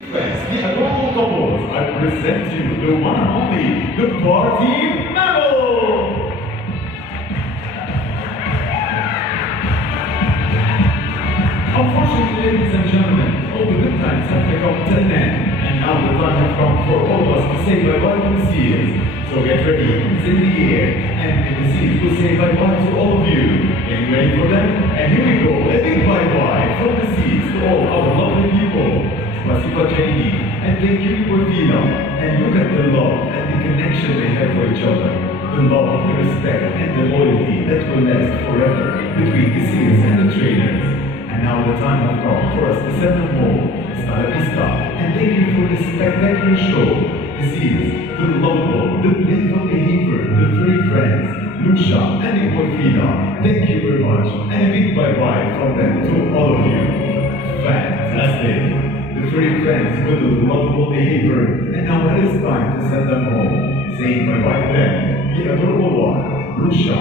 Friends, the adorable couples, I present you the one and only, the Party Mammal! Unfortunately, ladies and gentlemen, all the good times have come to an end, and now the time has come for all of us to say bye-bye to the seals. So get ready, it's in the air, and the seals will say bye-bye to all of you. Are you ready for them? And here we go, a big bye-bye from the seals to all our lovely people. Spasiba Jenny, and thank you for Vila, and look at the love and the connection they have for each other. The love, the respect, and the loyalty that will last forever between the seals and the trainers. And now the time has come for us to send them home. Hasta la vista, and thank you for this spectacular show. The seals, the lovable, the playful behavior, the three friends, Lucia and the Porfina. Thank you very much, and a big bye-bye from them to all of you. Fantastic! The three friends with the lovable behavior, and now it is time to send them home. Saying bye-bye to them, the adorable one, Lucia